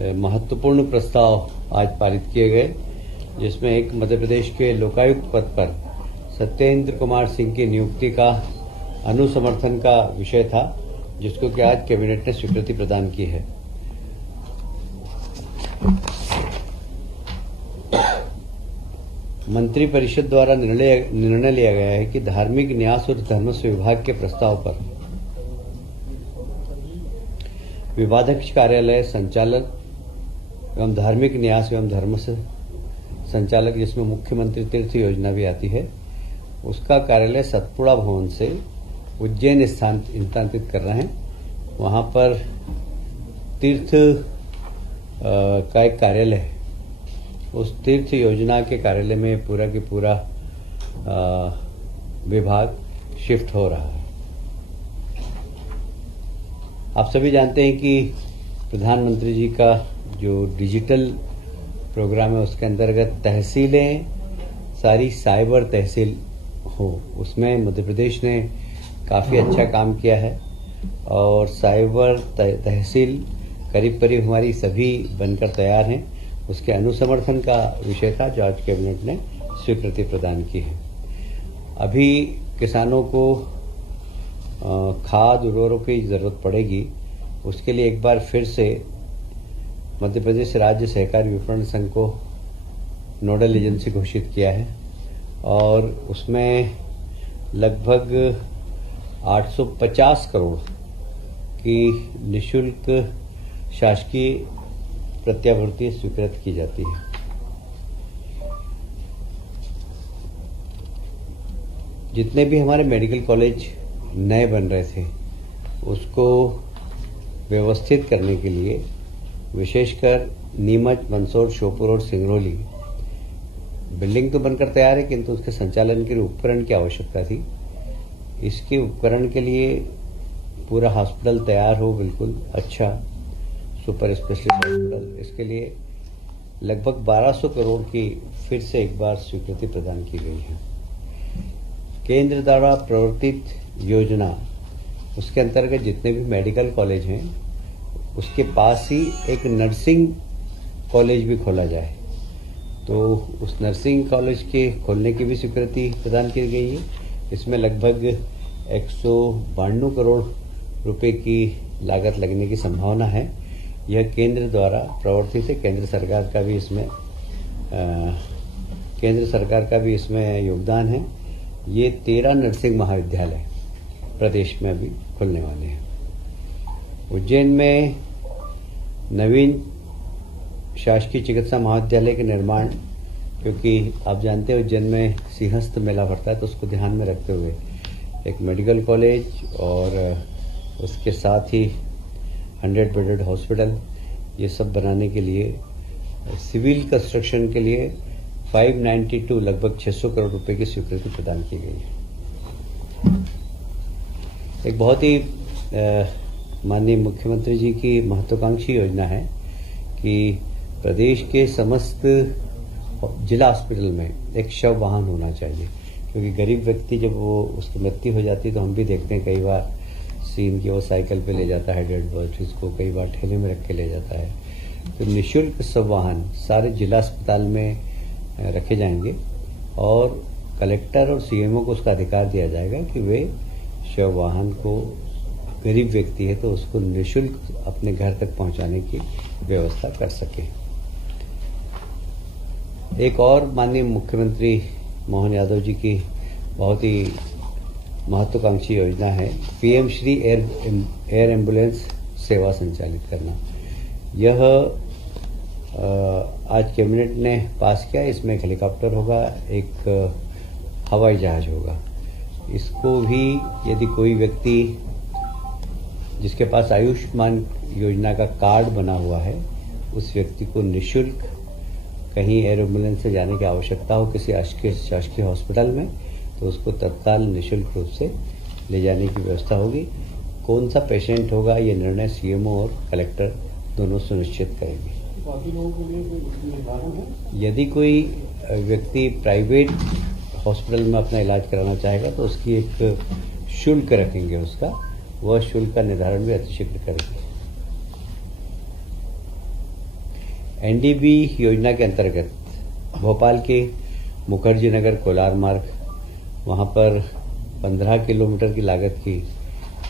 महत्वपूर्ण प्रस्ताव आज पारित किए गए, जिसमें एक मध्य प्रदेश के लोकायुक्त पद पर सत्येंद्र कुमार सिंह की नियुक्ति का अनुसमर्थन का विषय था, जिसको कि आज कैबिनेट ने स्वीकृति प्रदान की है। मंत्री परिषद द्वारा निर्णय लिया गया है कि धार्मिक न्यास और धर्मस्व विभाग के प्रस्ताव पर विवादाध्यक्ष कार्यालय संचालक एवं धार्मिक न्यास एवं धर्मस्व संचालक, जिसमें मुख्यमंत्री तीर्थ योजना भी आती है, उसका कार्यालय सतपुड़ा भवन से उज्जैन स्थानांतरित कर रहे हैं। वहां पर तीर्थ का एक कार्यालय है, उस तीर्थ योजना के कार्यालय में पूरा के पूरा विभाग शिफ्ट हो रहा है। आप सभी जानते हैं कि प्रधानमंत्री जी का जो डिजिटल प्रोग्राम है, उसके अंतर्गत तहसीलें सारी साइबर तहसील हो, उसमें मध्य प्रदेश ने काफी अच्छा काम किया है और साइबर तहसील करीब करीब हमारी सभी बनकर तैयार हैं। उसके अनुसमर्थन का विषय था, जो आज कैबिनेट ने स्वीकृति प्रदान की है। अभी किसानों को खाद उर्वरकों की जरूरत पड़ेगी, उसके लिए एक बार फिर से मध्य प्रदेश राज्य सहकारी विपणन संघ को नोडल एजेंसी घोषित किया है और उसमें लगभग 850 करोड़ की निःशुल्क शासकीय प्रत्यावर्ती स्वीकृत की जाती है। जितने भी हमारे मेडिकल कॉलेज नए बन रहे थे, उसको व्यवस्थित करने के लिए विशेषकर नीमच, मंदसौर, श्योपुर और सिंगरौली बिल्डिंग तो बनकर तैयार है, किंतु उसके संचालन के लिए उपकरण की आवश्यकता थी। इसके उपकरण के लिए पूरा हॉस्पिटल तैयार हो, बिल्कुल अच्छा सुपर स्पेशलिस्ट हॉस्पिटल, इसके लिए लगभग 1200 करोड़ की फिर से एक बार स्वीकृति प्रदान की गई है। केंद्र द्वारा प्रवर्तित योजना, उसके अंतर्गत जितने भी मेडिकल कॉलेज हैं, उसके पास ही एक नर्सिंग कॉलेज भी खोला जाए, तो उस नर्सिंग कॉलेज के खोलने की भी स्वीकृति प्रदान की गई है। इसमें लगभग 192 करोड़ रुपए की लागत लगने की संभावना है। यह केंद्र द्वारा प्रवर्तित है, केंद्र सरकार का भी इसमें योगदान है। ये 13 नर्सिंग महाविद्यालय प्रदेश में अभी खुलने वाले हैं। उज्जैन में नवीन शासकीय चिकित्सा महाविद्यालय के निर्माण, क्योंकि आप जानते हैं उज्जैन में सिंहस्थ मेला भरता है, तो उसको ध्यान में रखते हुए एक मेडिकल कॉलेज और उसके साथ ही 100 बेडेड हॉस्पिटल, ये सब बनाने के लिए सिविल कंस्ट्रक्शन के लिए 592 लगभग 600 करोड़ रुपए की स्वीकृति प्रदान की गई है। एक बहुत ही माननीय मुख्यमंत्री जी की महत्वाकांक्षी योजना है कि प्रदेश के समस्त जिला हॉस्पिटल में एक शव वाहन होना चाहिए, क्योंकि गरीब व्यक्ति जब वो उसकी मृत्यु हो जाती है तो हम भी देखते हैं कई बार सीन की वो साइकिल पे ले जाता है डेड बॉडीज को, कई बार ठेले में रख के ले जाता है। तो निःशुल्क शव वाहन सारे जिला अस्पताल में रखे जाएंगे और कलेक्टर और सीएमओ को उसका अधिकार दिया जाएगा कि वे शव वाहन को, गरीब व्यक्ति है तो उसको निःशुल्क अपने घर तक पहुंचाने की व्यवस्था कर सके। एक और माननीय मुख्यमंत्री मोहन यादव जी की बहुत ही महत्वाकांक्षी योजना है पीएम श्री एयर एम्बुलेंस सेवा संचालित करना। यह आज कैबिनेट ने पास किया। इसमें एक हेलीकॉप्टर होगा, एक हवाई जहाज होगा। इसको भी यदि कोई व्यक्ति जिसके पास आयुष्मान योजना का कार्ड बना हुआ है, उस व्यक्ति को निःशुल्क कहीं एयर एम्बुलेंस से जाने की आवश्यकता हो किसी शासकीय हॉस्पिटल में, तो उसको तत्काल निःशुल्क रूप से ले जाने की व्यवस्था होगी। कौन सा पेशेंट होगा, ये निर्णय सीएमओ और कलेक्टर दोनों सुनिश्चित करेंगे। बाकी लोगों के लिए कोई निर्धारण है? यदि कोई व्यक्ति प्राइवेट हॉस्पिटल में अपना इलाज कराना चाहेगा तो उसकी एक शुल्क रखेंगे, उसका वह शुल्क का निर्धारण भी अतिशीघ्र करेंगे। एनडीबी योजना के अंतर्गत भोपाल के मुखर्जी नगर कोलार मार्ग, वहां पर 15 किलोमीटर की लागत की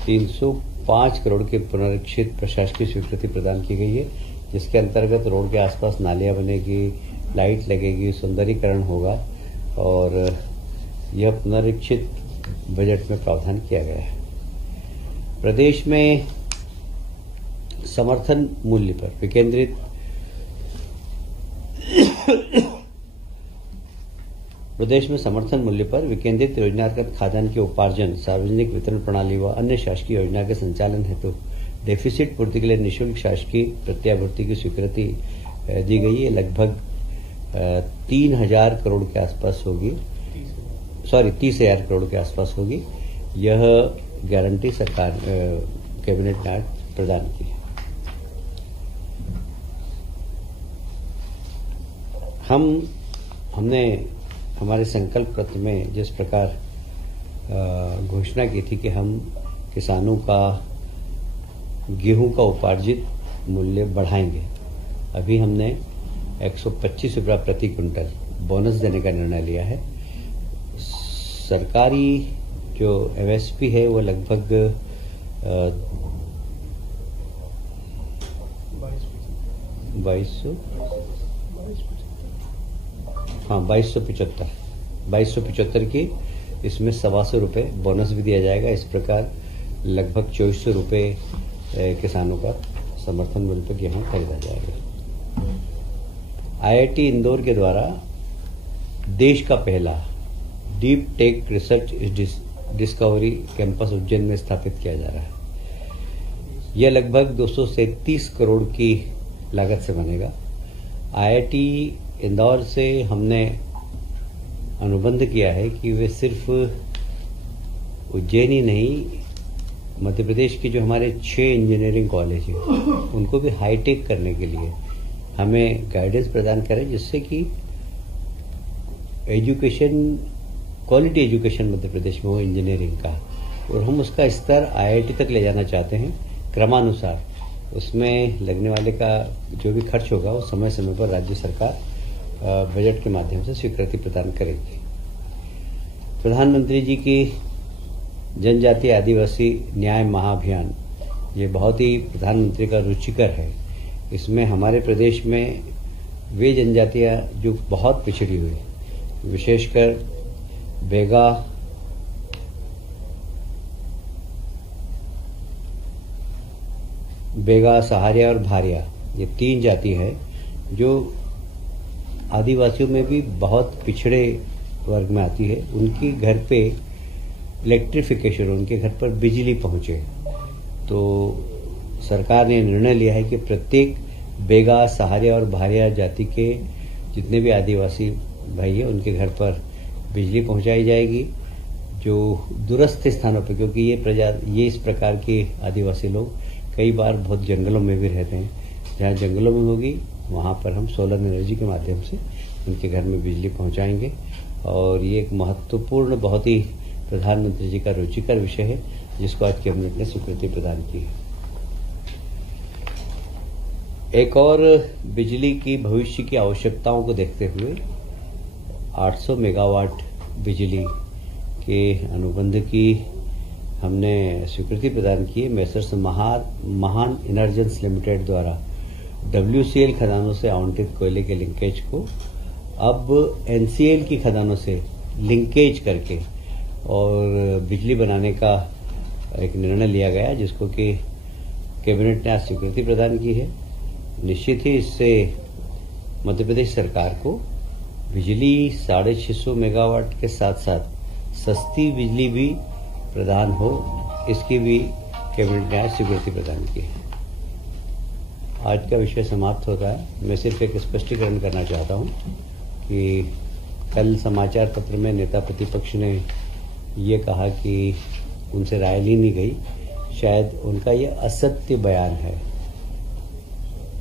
305 करोड़ की पुनरीक्षित प्रशासकीय स्वीकृति प्रदान की गई है, जिसके अंतर्गत रोड के आसपास नालियां बनेगी, लाइट लगेगी, सुंदरीकरण होगा और यह पुनरीक्षित बजट में प्रावधान किया गया है। प्रदेश में समर्थन मूल्य पर विकेंद्रित योजनागत खाद्यान्न के उपार्जन, सार्वजनिक वितरण प्रणाली व अन्य शासकीय योजना के संचालन हेतु डेफिसिट पूर्ति के लिए निःशुल्क शासकीय प्रत्याभूति की स्वीकृति दी गई है। लगभग 3,000 करोड़ के आसपास होगी, 30,000 करोड़ के आसपास होगी। यह गारंटी सरकार कैबिनेट ने आज प्रदान की है। हमने हमारे संकल्प पत्र में जिस प्रकार घोषणा की थी कि हम किसानों का गेहूं का उपार्जित मूल्य बढ़ाएंगे, अभी हमने 125 रुपया प्रति क्विंटल बोनस देने का निर्णय लिया है। सरकारी जो एमएसपी है वो लगभग 2275 की, इसमें 125 रुपये बोनस भी दिया जाएगा। इस प्रकार लगभग 2400 रुपये किसानों का समर्थन मूल्य पर गेहूं खरीदा जाएगा। आईआईटी इंदौर के द्वारा देश का पहला deep tech research discovery campus Ujjain में स्थापित किया जा रहा है। यह लगभग 237 करोड़ की लागत से बनेगा। आईआईटी इंदौर से हमने अनुबंध किया है कि वे सिर्फ उज्जैन ही नहीं, मध्य प्रदेश के जो हमारे 6 इंजीनियरिंग कॉलेज हैं उनको भी हाईटेक करने के लिए हमें गाइडेंस प्रदान करें, जिससे कि education, quality education Madhya Pradesh में हो इंजीनियरिंग का, और हम उसका स्तर आईआईटी तक ले जाना चाहते हैं क्रमानुसार। उसमें लगने वाले का जो भी खर्च होगा वो समय समय पर राज्य सरकार बजट के माध्यम से स्वीकृति प्रदान करेगी। प्रधानमंत्री जी की जनजातीय आदिवासी न्याय महाअभियान, ये बहुत ही प्रधानमंत्री का रुचिकर है। इसमें हमारे प्रदेश में वे जनजातियां जो बहुत पिछड़ी हुई, विशेषकर बेगा, सहारिया और भारिया, ये 3 जाति है जो आदिवासियों में भी बहुत पिछड़े वर्ग में आती है। उनकी घर पे इलेक्ट्रिफिकेशन, उनके घर पर बिजली पहुंचे, तो सरकार ने निर्णय लिया है कि प्रत्येक बेगा, सहारिया और भारिया जाति के जितने भी आदिवासी भाई हैं उनके घर पर बिजली पहुंचाई जाएगी। जो दूरस्थ स्थानों पर, क्योंकि ये इस प्रकार के आदिवासी लोग कई बार बहुत जंगलों में भी रहते हैं, जहाँ जंगलों में होगी वहाँ पर हम सोलर एनर्जी के माध्यम से उनके घर में बिजली पहुंचाएंगे। और ये एक महत्वपूर्ण, बहुत ही प्रधानमंत्री जी का रुचिकर विषय है, जिसको आज कैबिनेट ने स्वीकृति प्रदान की है। एक और बिजली की भविष्य की आवश्यकताओं को देखते हुए 800 मेगावाट बिजली के अनुबंध की हमने स्वीकृति प्रदान की है। मैसर्स महान एनर्जेंस लिमिटेड द्वारा WCL खदानों से आवंटित कोयले के लिंकेज को अब NCL की खदानों से लिंकेज करके और बिजली बनाने का एक निर्णय लिया गया, जिसको कि कैबिनेट ने आज स्वीकृति प्रदान की है। निश्चित ही इससे मध्य प्रदेश सरकार को बिजली 650 मेगावाट के साथ साथ सस्ती बिजली भी प्रदान हो, इसकी भी कैबिनेट ने आज स्वीकृति प्रदान की है। आज का विषय समाप्त होता है। मैं सिर्फ एक स्पष्टीकरण करना चाहता हूं कि कल समाचार पत्र में नेता प्रतिपक्ष ने ये कहा कि उनसे राय ली नहीं गई, शायद उनका ये असत्य बयान है।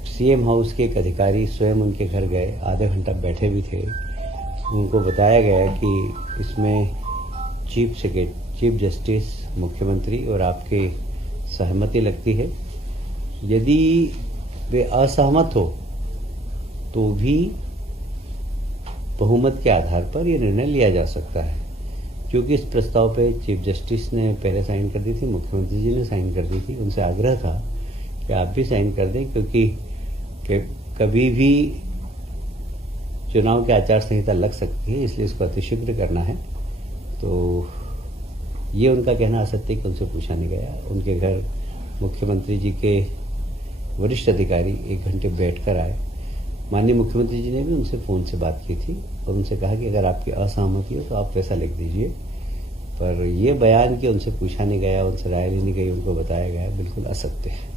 सीएम हाउस के एक अधिकारी स्वयं उनके घर गए, आधा घंटा बैठे भी थे। उनको बताया गया कि इसमें चीफ जस्टिस, मुख्यमंत्री और आपके सहमति लगती है। यदि वे असहमत हो तो भी बहुमत के आधार पर यह निर्णय लिया जा सकता है, क्योंकि इस प्रस्ताव पे चीफ जस्टिस ने पहले साइन कर दी थी, मुख्यमंत्री जी ने साइन कर दी थी। उनसे आग्रह था कि आप भी साइन कर दें, क्योंकि कभी भी चुनाव की आचार संहिता लग सकती है, इसलिए इसको अतिशीघ्र करना है। तो ये उनका कहना असत्य कि उनसे पूछा नहीं गया। उनके घर मुख्यमंत्री जी के वरिष्ठ अधिकारी 1 घंटे बैठकर आए। माननीय मुख्यमंत्री जी ने भी उनसे फोन से बात की थी और उनसे कहा कि अगर आपकी असहमति हो तो आप पैसा लिख दीजिए। पर यह बयान कि उनसे पूछा नहीं गया, उनसे राय लेनी गई, उनको बताया गया, बिल्कुल असत्य है।